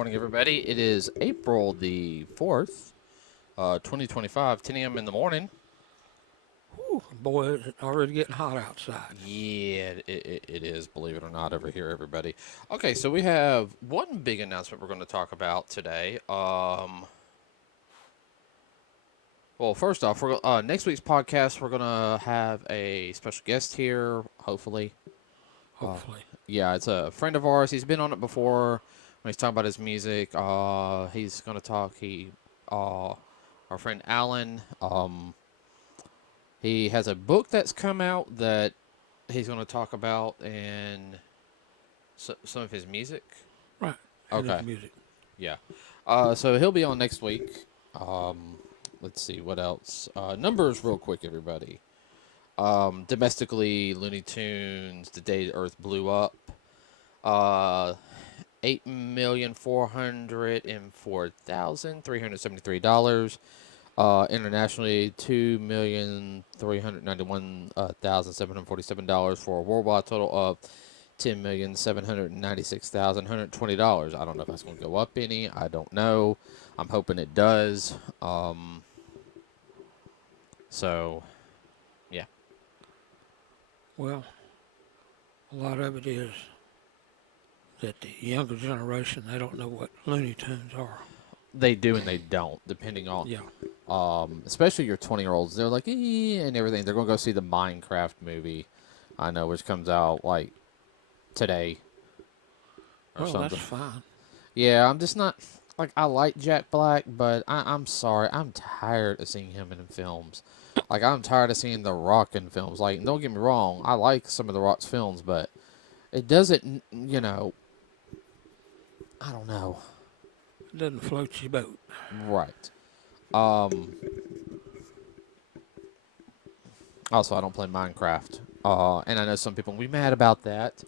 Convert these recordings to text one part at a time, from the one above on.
morning, everybody. It is April the 4th, 2025, 10 a.m. in the morning. Whew, boy, it's already getting hot outside. Yeah, it is, believe it or not, over here, everybody. Okay, so we have one big announcement we're going to talk about today. Well, first off, next week's podcast, we're going to have a special guest here, hopefully. Hopefully. Yeah, it's a friend of ours. He's been on it before when he's talking about his music. He's going to talk, our friend Alan, he has a book that's come out that he's going to talk about and some of his music. Right. And Okay. his music. Yeah. So he'll be on next week. Let's see what else. Numbers real quick, everybody. Domestically, Looney Tunes, The Day the Earth Blew Up. 8,404,373. Internationally, $2,391,747 for a worldwide total of $10,796,120. I don't know if that's going to go up any. I don't know. I'm hoping it does. So, yeah. Well, a lot of it is that the younger generation, they don't know what Looney Tunes are. They do and they don't, depending on... Yeah. Especially your 20-year-olds. They're like, and everything. They're going to go see the Minecraft movie, I know, which comes out, like, today or Well, something. that's fine. Yeah, I'm just not... Like, I like Jack Black, but I'm sorry. I'm tired of seeing him in films. Like, I'm tired of seeing The Rock in films. Like, don't get me wrong. I like some of The Rock's films, but it doesn't, I don't know. It doesn't float your boat. Right. Also, I don't play Minecraft. And I know some people will be mad about that.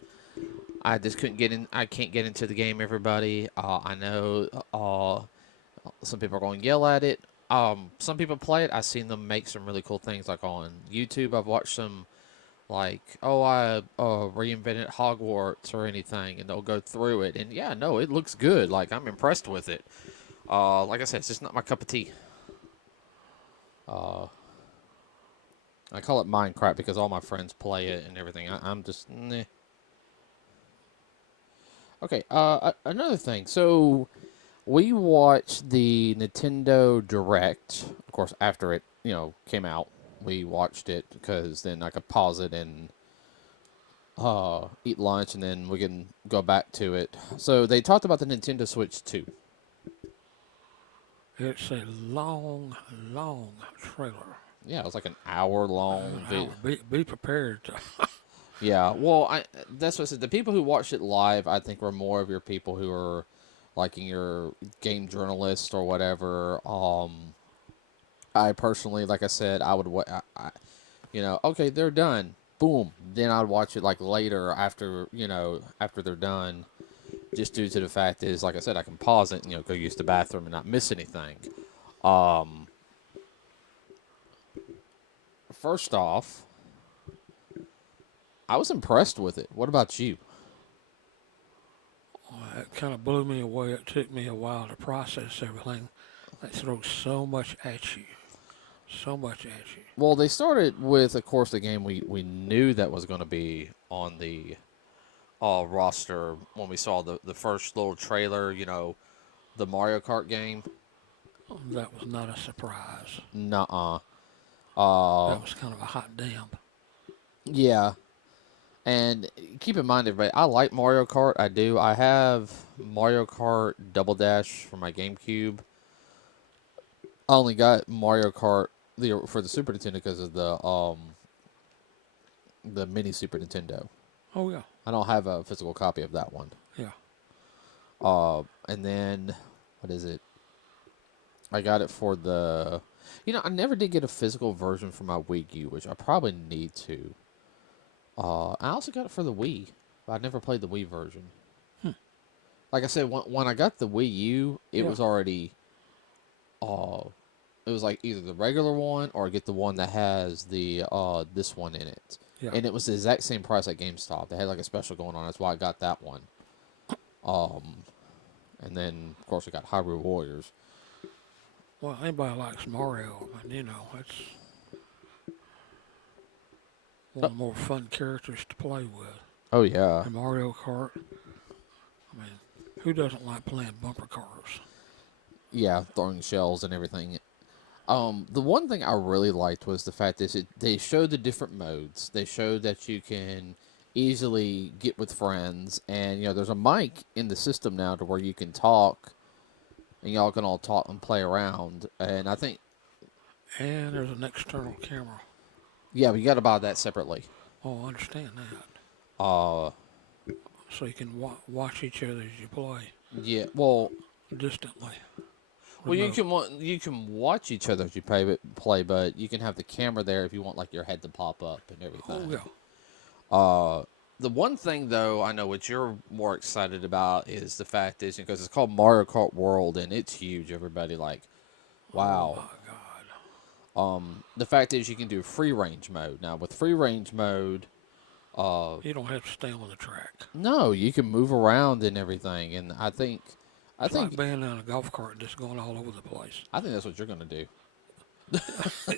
I just couldn't get in. I can't get into the game, everybody. I know some people are going to yell at it. Some people play it. I've seen them make some really cool things. Like on YouTube, I've watched some, like, I reinvented Hogwarts or anything, and they'll go through it. And yeah, no, it looks good. Like, I'm impressed with it. Like I said, it's just not my cup of tea. I call it Minecraft because all my friends play it and everything. I'm just, meh. Okay, another thing. So, we watched the Nintendo Direct. Of course, after it, came out, we watched it because then I could pause it and eat lunch, and then we can go back to it. So, they talked about the Nintendo Switch 2. It's a long, long trailer. Yeah, it was like an hour-long video. Be prepared to... Yeah, well, that's what I said. The people who watched it live, I think, were more of your people who are, like, your game journalists or whatever. I personally, like I said, I would, okay, they're done. Boom. Then I'd watch it, like, later after, after they're done. Just due to the fact is, like I said, I can pause it and, go use the bathroom and not miss anything. First off, I was impressed with it. What about you? It kind of blew me away. It took me a while to process everything. They throw so much at you. So much at you. Well, they started with, of course, the game we knew that was going to be on the roster when we saw the first little trailer, the Mario Kart game. That was not a surprise. Nuh-uh. That was kind of a hot damn. Yeah. And keep in mind, everybody, I like Mario Kart. I do. I have Mario Kart Double Dash for my GameCube. I only got Mario Kart for the Super Nintendo because of the mini Super Nintendo. Oh, yeah. I don't have a physical copy of that one. Yeah. And then, what is it? I got it for the... I never did get a physical version for my Wii U, which I probably need to. I also got it for the Wii, but I never played the Wii version. Like I said, when I got the Wii U, it was already... it was like either the regular one or get the one that has the this one in it. Yeah. And it was the exact same price at GameStop. They had like a special going on. That's why I got that one. And then, of course, we got Hyrule Warriors. Well, anybody likes Mario, and it's one Oh, of the more fun characters to play with. oh yeah. And Mario Kart, I mean, who doesn't like playing bumper cars? Yeah, throwing shells and everything. The one thing I really liked was the fact that they showed the different modes. They showed that you can easily get with friends, and there's a mic in the system now to where you can talk, and y'all can all talk and play around. And I think, And there's an external camera. yeah, but you got to buy that separately. Oh, I understand that. Uh, So you can watch each other as you play yeah, well, distantly. well, Remote. you can watch each other as you play, but you can have the camera there if you want like your head to pop up and Oh, everything. yeah. The one thing though I know what you're more excited about is the fact is because it's called Mario Kart World and it's huge. Everybody like, Oh, wow. my God. The fact is you can do free range mode now. With free range mode, You don't have to stay on the track. no, you can move around and everything. And I It's like think, being in a golf cart just going all over the place. I think that's what you're gonna do.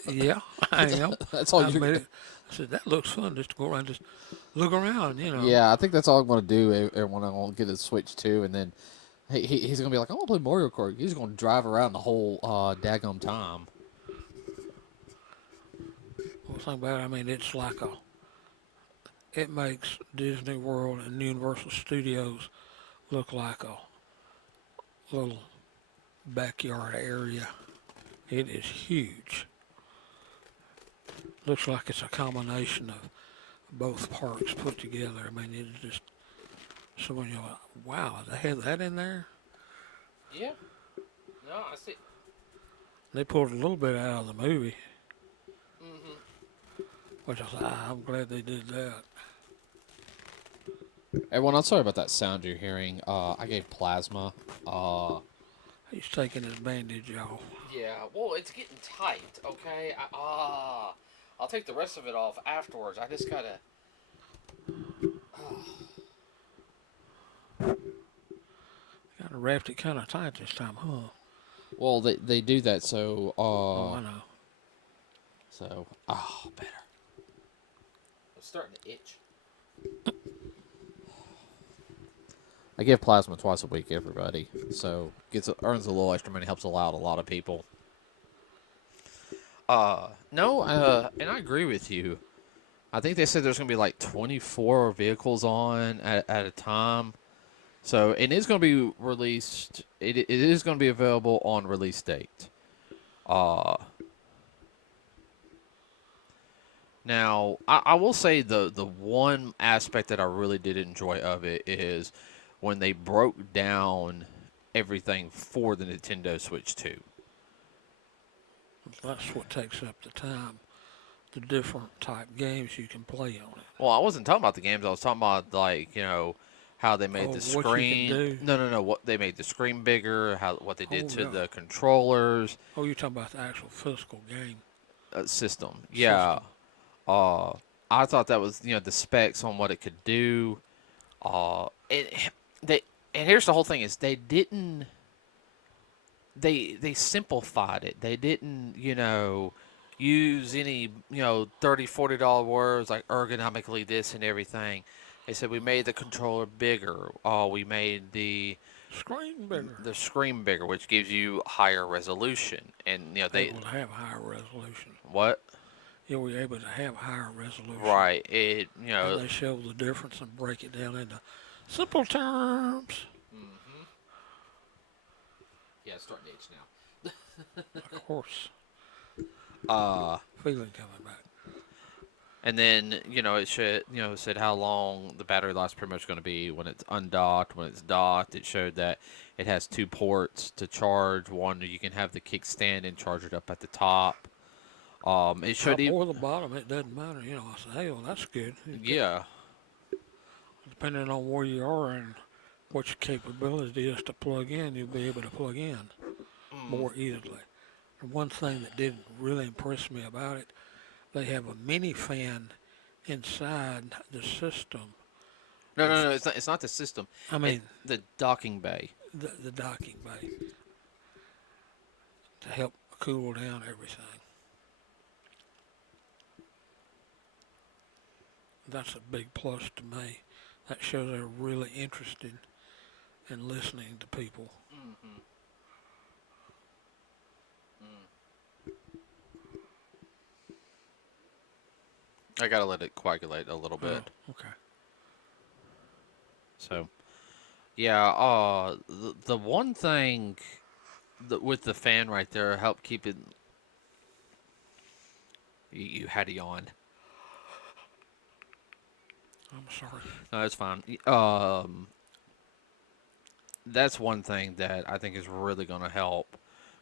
Yeah, I am. That's all I you're. admit it. I said, that looks fun just to go around, just look around. Yeah, I think that's all I'm going to do when I want to get a Switch 2. And then he's going to be like, I want to play Mario Kart. He's going to drive around the whole daggum time. Well, think about it. I mean, it makes Disney World and Universal Studios look like a little backyard area. It is huge. Looks like it's a combination of both parks put together. I mean, it's just so when you're like, wow, they had that in there. Yeah. No, I see. They pulled a little bit out of the movie, Mm-hmm. which I thought, I'm glad they did that. Everyone, I'm sorry about that sound you're hearing. I gave plasma. He's taking his bandage off. Yeah, well, it's getting tight, okay? I'll take the rest of it off afterwards. I just gotta... Kind of wrapped it kind of tight this time, huh? Well, they do that so, Oh, I know. So, better. I'm starting to itch. I give plasma twice a week, everybody. So, earns a little extra money, helps out a lot of people. No, and I agree with you. I think they said there's going to be like 24 vehicles on at a time. So, it is going to be released. It is going to be available on release date. Now, I will say the one aspect that I really did enjoy of it is when they broke down everything for the Nintendo Switch 2. That's what takes up the time. The different type games you can play on it. Well, I wasn't talking about the games. I was talking about how they made the What you can screen. do. No. What they made the screen bigger. What they did Oh, to yeah. the controllers Oh, you're talking about the actual physical game system. Yeah. system. I thought that was the specs on what it could do. And they and here's the whole thing is they didn't. They simplified it. They didn't use any $30-$40 words like ergonomically this and everything. They said we made the controller bigger. We made the Screen bigger. screen bigger, which gives you higher resolution. And they Able to have higher resolution. what? Yeah, we're able to have higher resolution. Right. And they show the difference and break it down into simple terms. Mm-hmm. Yeah, it's starting to itch now. Of course. Feeling coming back. And then it said how long the battery life's pretty much going to be when it's undocked. When it's docked, it showed that it has 2 ports to charge. One you can have the kickstand and charge it up at the top. It showed Top or the bottom, it doesn't matter. I said, hey, well, that's good. Yeah. Depending on where you are and what your capability is to plug in, you'll be able to plug in more easily. And one thing that didn't really impress me about it, they have a mini fan inside the system. No. It's not the system. I mean, The docking bay. the docking bay to help cool down everything. That's a big plus to me. That shows they're really interested in listening to people. Mm-hmm. I gotta let it coagulate a little Oh, bit. okay. So, yeah. The one thing that with the fan right there helped keep it. You had a yawn. I'm sorry. No, that's fine. That's one thing that I think is really gonna help.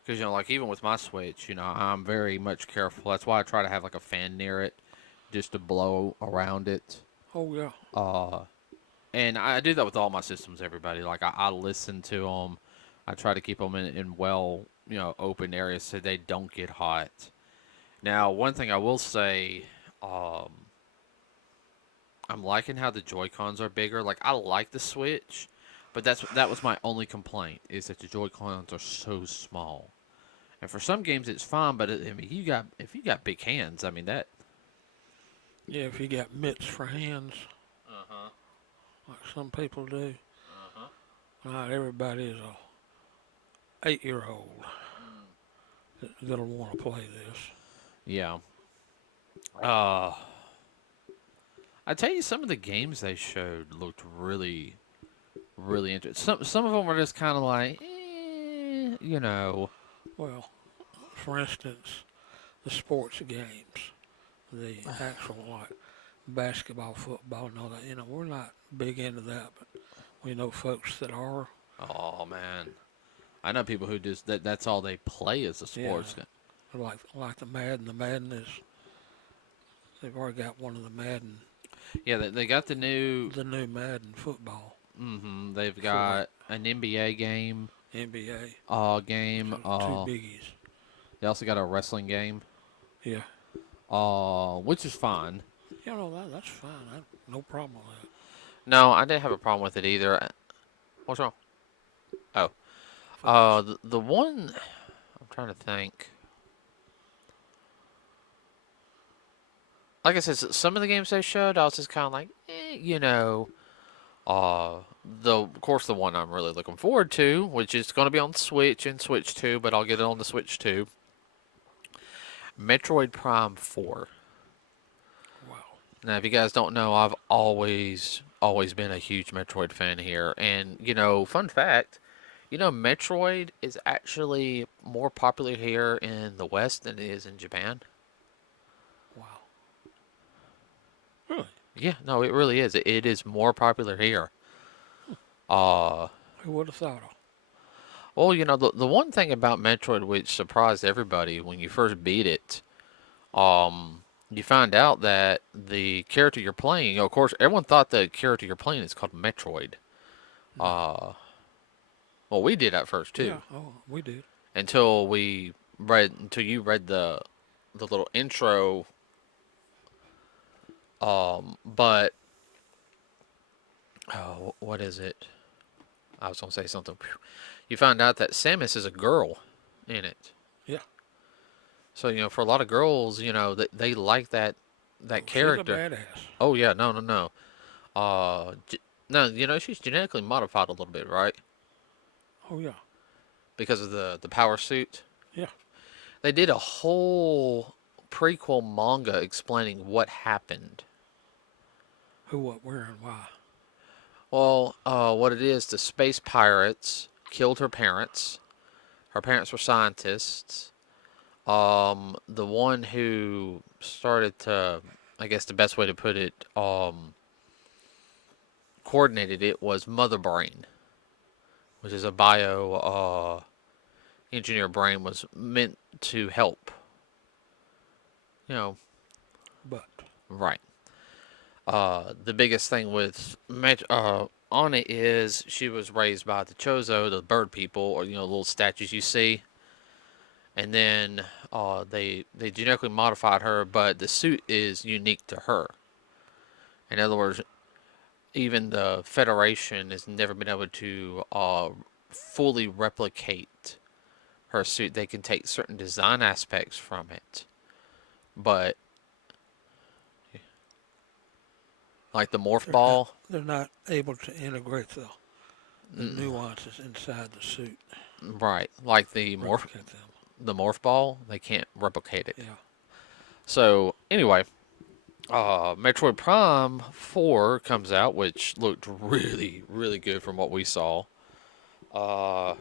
Because, like, even with my Switch, I'm very much careful. That's why I try to have, like, a fan near it just to blow around it. Oh yeah. Uh, and I do that with all my systems, everybody. Like, I listen to them. I try to keep them in well, open areas so they don't get hot. Now, one thing I will say, um, I'm liking how the Joy-Cons are bigger. Like, I like the Switch, but that was my only complaint, is that the Joy-Cons are so small. And for some games it's fine, but I mean, if you got big hands, I mean that. Yeah, if you got mitts for hands, Uh huh. like some people do, Uh huh. not everybody is a 8-year-old that'll want to play this. Yeah. Uh, I tell you, some of the games they showed looked really, really interesting. Some of them were just kind of like, Well, for instance, the sports games, the actual like basketball, football, and all that. We're not big into that, but we know folks that are. Oh man, I know people who just that's all they play is a Yeah, sports game. like the Madden. The Madden is they've already got one of the Madden, Yeah, they got the new. the new Madden football They've for it. got an NBA game. NBA. Game. So two biggies. They also got a wrestling game. Yeah. Which is fine. That's fine. No problem with that. No, I didn't have a problem with it either. What's wrong? Oh, Phones. the one I'm trying to think. Like I said, some of the games they showed, I was just kind of like, of course the one I'm really looking forward to, which is going to be on Switch and Switch 2, but I'll get it on the Switch 2. Metroid Prime 4. Wow. Now, if you guys don't know, I've always been a huge Metroid fan here, and fun fact, Metroid is actually more popular here in the West than it is in Japan. Wow. Really? Yeah, no, it really is. It is more popular here. Uh, Who would have thought of? well, the one thing about Metroid which surprised everybody when you first beat it, you find out that the character you're playing, of course, everyone thought the character you're playing is called Metroid. No. Well, we did at first Yeah. too, Oh, we did. until you read the little intro. But oh, what is it? I was gonna say something. You find out that Samus is a girl in it. Yeah. So for a lot of girls, they like that Oh, she's a character. badass. Oh yeah, no. No, she's genetically modified a little bit, right? Oh yeah. Because of the power suit. Yeah. They did a whole prequel manga explaining what happened. Who, what, where, and why? Well, what it is, the space pirates killed her parents. Her parents were scientists. The one who started to, I guess the best way to put it, coordinated it was Mother Brain, which is a bio engineer brain, was meant to help. You know, But right. The biggest thing with on it is she was raised by the Chozo, the bird people, or little statues you see, and then they genetically modified her, but the suit is unique to her. In other words, even the Federation has never been able to fully replicate her suit. They can take certain design aspects from it, but like the morph ball, they're not able to integrate the nuances inside the suit, right? Like replicate them. the morph ball, they can't replicate it. Yeah. So anyway, Metroid Prime 4 comes out, which looked really, really good from what we saw. Of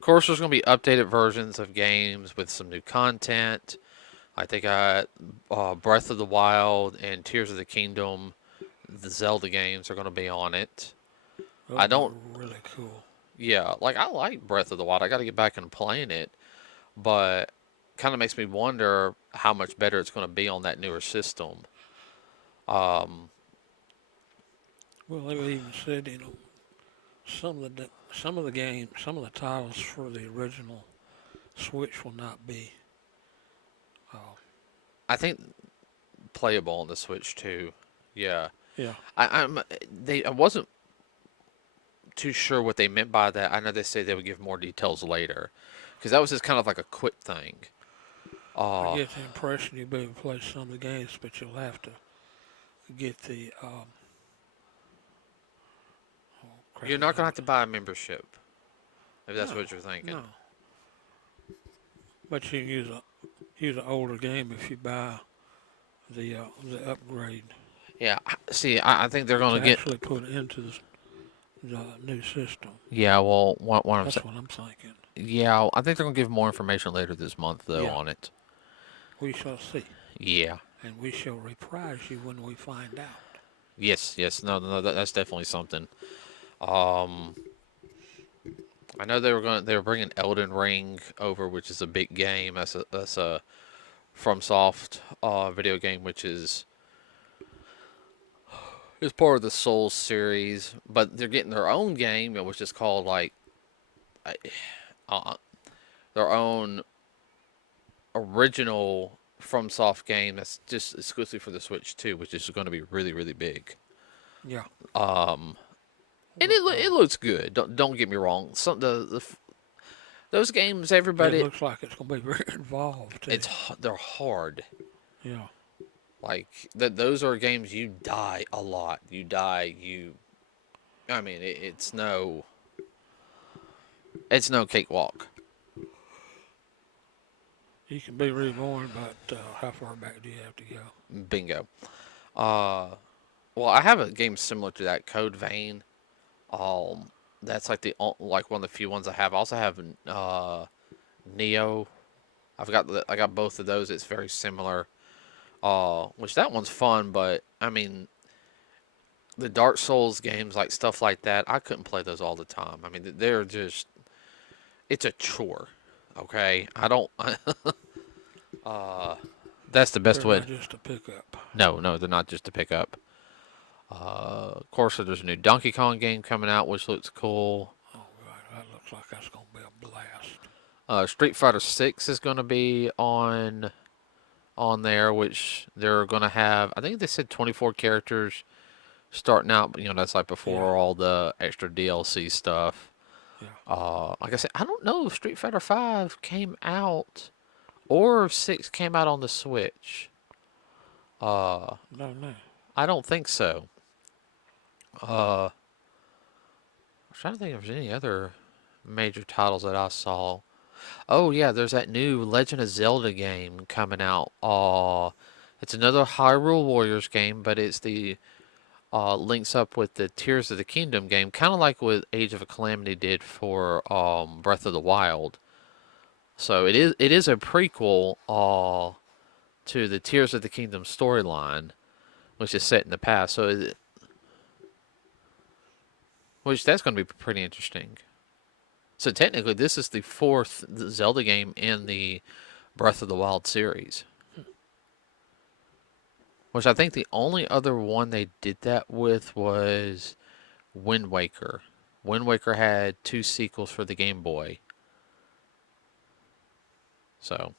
course, there's going to be updated versions of games with some new content. I think Breath of the Wild and Tears of the Kingdom, the Zelda games are going to be on it. I Those are don't, really cool. yeah, like I like Breath of the Wild. I got to get back and playing it, but kind of makes me wonder how much better it's going to be on that newer system. Um, Well, they even said, some of the games, some of the titles for the original Switch will not be. Uh, I think playable on the Switch too. Yeah, yeah. I wasn't too sure what they meant by that. I know they said they would give more details later, because that was just kind of like a quick thing. I Uh, get the impression you'll be able to play some of the games, but you'll have to get the oh crap, you're not gonna have to buy a membership if that's no, what you're thinking. no. But you can use an older game if you buy the upgrade Yeah, see, I think they're gonna to get. actually put it into the new system. Yeah, well, what I'm That's saying. what I'm thinking. Yeah, I think they're gonna give more information later this month though Yeah, on it. we shall see, Yeah. and we shall reprise you when we find out. Yes. Yes. No. No. That's definitely something. Um, I know they were bringing Elden Ring over, which is a big game. That's a FromSoft video game, which is part of the Souls series. But they're getting their own game, which is called like uh, their own original FromSoft game that's just exclusive for the Switch too, which is going to be really really big. Yeah. Um, and Well, it looks good. Don't get me wrong. Those games, it everybody, looks like it's going to be very involved too. they're hard. Yeah. Like those are games you die a lot. You die. I mean, it's no cakewalk. You can be reborn, but how far back do you have to go? Bingo. Uh, well, I have a game similar to that, Code Vein. That's like like one of the few ones I have. I also have Neo. I got both of those. It's very similar. Which that one's fun, but I mean, the Dark Souls games, like stuff like that, I couldn't play those all the time. I mean, they're just, it's a chore. Okay, I don't. uh, that's the best They're way. not just a pickup. No, no, they're not just to pick up. Of course, there's a new Donkey Kong game coming out, which looks cool. Oh God, that looks like that's going to be a blast. Street Fighter 6 is going to be on there, which they're going to have. I think they said 24 characters starting out, but that's like before Yeah. all the extra DLC stuff. Yeah. Like I said, I don't know if Street Fighter 5 came out or if 6 came out on the Switch. No, no. I don't think so. I'm trying to think if there's any other major titles that I saw. Oh yeah, there's that new Legend of Zelda game coming out. It's another Hyrule Warriors game, but it's the links up with the Tears of the Kingdom game, kind of like what Age of Calamity did for Breath of the Wild. So it is a prequel to the Tears of the Kingdom storyline, which is set in the past. Which that's going to be pretty interesting. So technically, this is the fourth Zelda game in the Breath of the Wild series. Which I think the only other one they did that with was Wind Waker. Wind Waker had 2 sequels for the Game Boy. So,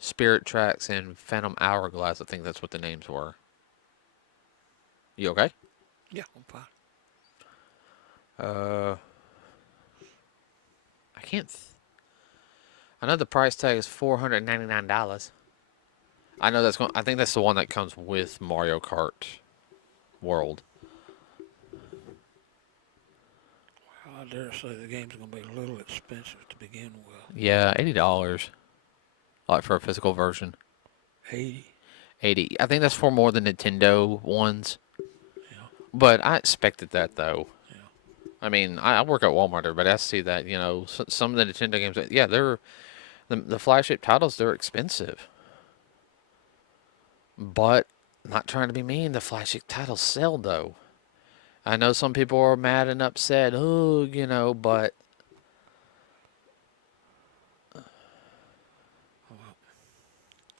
Spirit Tracks and Phantom Hourglass, I think that's what the names were. You okay? Yeah, I'm fine. Uh, I can't. I know the price tag is $499. I know that's going. I think that's the one that comes with Mario Kart World. I dare say the game's going to be a little expensive to begin with. Yeah, $80, like for a physical version. 80. 80. I think that's for more than Nintendo ones. Yeah, But I expected that though. yeah. I mean, I work at Walmart. Everybody, I see that. You know, some of the Nintendo games. Yeah, they're the flagship titles. They're expensive, but not trying to be mean. The flagship titles sell though. I know some people are mad and upset. Oh, you know, but Well,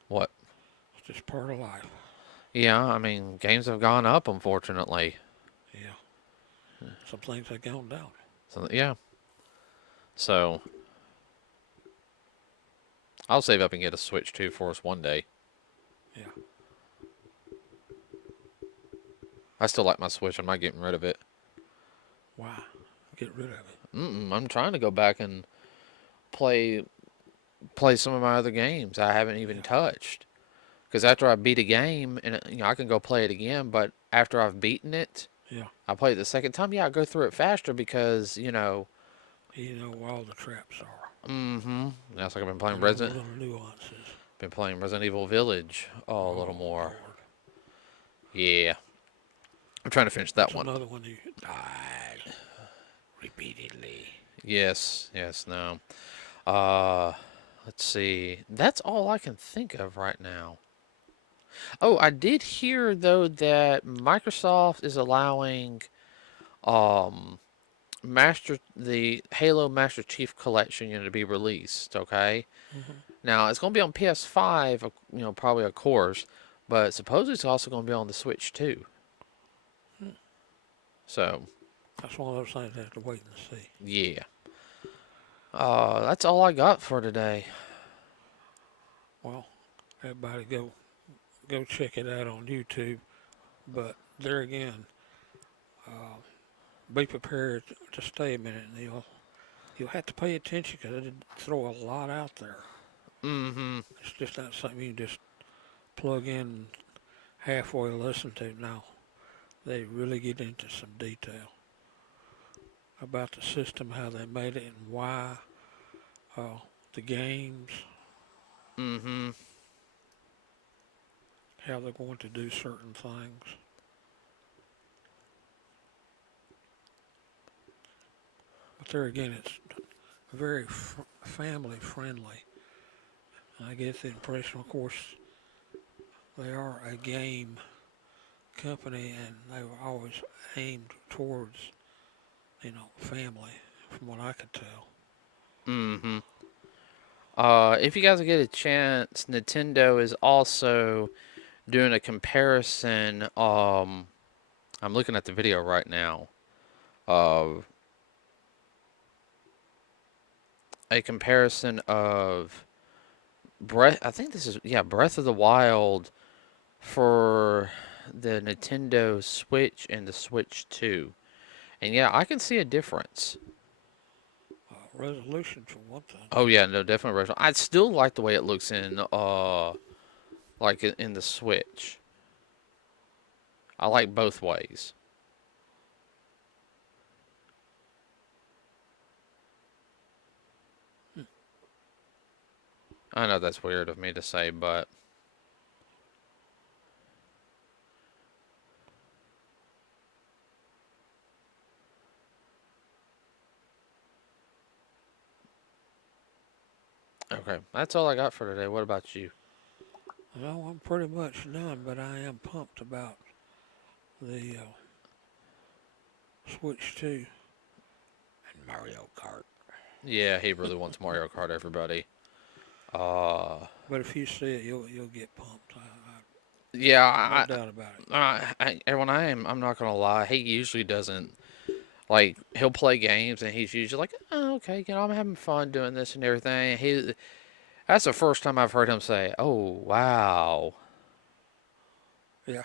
what? it's just part of life. Yeah, I mean, games have gone up, unfortunately. Yeah. Some things have gone down. So yeah, so I'll save up and get a Switch 2 for us one day. Yeah. I still like my Switch. I'm not getting rid of it. Why? Get rid of it. I'm trying to go back and play some of my other games I haven't even Yeah. touched. Because after I beat a game, and I can go play it again. But after I've beaten it, Yeah. I play it the second time. Yeah, I go through it faster because You know where all the traps are. That's like I've And all the little nuances. been playing Resident Evil Village a little Oh, more. Lord. Yeah, I'm trying to finish that That's one. another one you died repeatedly. Yes, no. Uh, let's see. That's all I can think of right now. Oh, I did hear though that Microsoft is allowing um the Halo Master Chief Collection to be released. Okay, Mm-hmm. now it's going to be on PS5, probably of course, but supposedly it's also going to be on the Switch too. So That's one of those things I have to wait and see. yeah, that's all I got for today. Well, everybody go check it out on YouTube. But there again, uh, be prepared to stay a minute, and you'll have to pay attention because they throw a lot out there. Mm-hmm. It's just not something you just plug in halfway listen to. Now they really get into some detail about the system, how they made it, and why. The games, Mm-hmm. how they're going to do certain things. But there again, it's very family friendly. I get the impression, of course, they are a game company and they were always aimed towards, family, from what I could tell. Mm-hmm. If you guys get a chance, Nintendo is also doing a comparison. I'm looking at the video right now of a comparison of Breath. I think this is Breath of the Wild for the Nintendo Switch and the Switch 2. And yeah, I can see a difference. Resolution, for one thing. Oh yeah, no, definitely original. I still like the way it looks in like in the Switch. I like both ways. I know that's weird of me to say, but okay. That's all I got for today. What about you? Well, I'm pretty much done, but I am pumped about the Switch 2 and Mario Kart. Yeah, he really wants Mario Kart, everybody. Uh, But if you see it, you'll get pumped. No yeah, doubt about it. when I'm not gonna lie, he usually doesn't like. He'll play games, and he's usually like, "Oh, okay, I'm having fun doing this and everything." That's the first time I've heard him say, "Oh, wow." Yeah,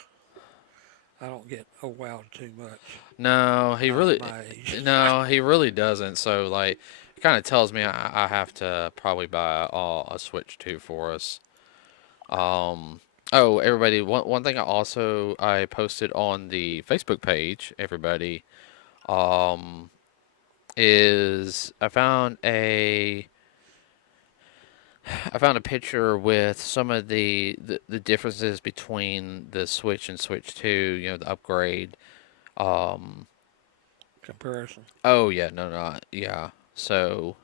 I don't get wowed too much. No, he Not at really, my age. no, he really doesn't. So like, it kind of tells me I have to probably buy a Switch 2 for us. Um, oh, everybody, one thing I posted on the Facebook page, everybody, um, is I found a picture with some of the differences between the Switch and Switch 2, the upgrade. Um, Comparison. oh yeah, no, yeah. So,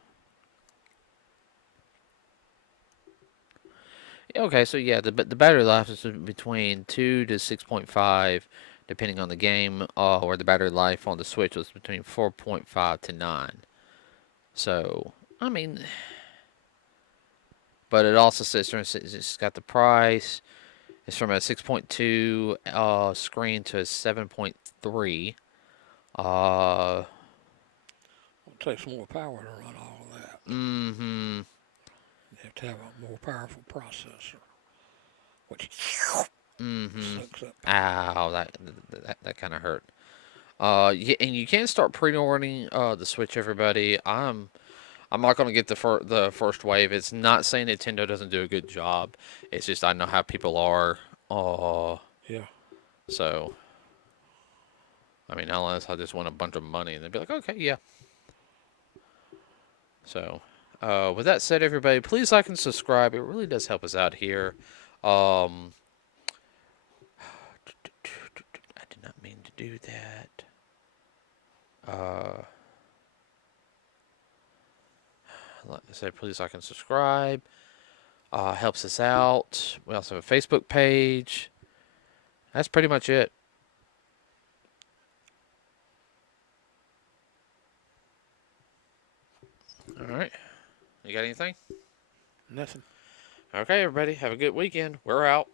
okay, so yeah, the battery life is between 2 to 6.5 depending on the game, or the battery life on the Switch was between 4.5 to 9. So, I mean, but it also says it's got the price. It's from a 6.2 screen to a 7.3. Uh, It takes more power to run all of that. mm-hmm. You have to have a more powerful processor, which Mm-hmm. sucks up power. Ow, that kind of hurt. Yeah, and you can start pre-ordering the Switch, everybody. I'm not gonna get the first wave. It's not saying Nintendo doesn't do a good job. It's just I know how people are. Yeah. So I mean, unless I just want a bunch of money, and they'd be like, okay, yeah. So, with that said, everybody, please like and subscribe. It really does help us out here. Um, I did not mean to do that. Like I said, please like and subscribe. Helps us out. We also have a Facebook page. That's pretty much it. All right. You got anything? Nothing. Okay, everybody. Have a good weekend. We're out.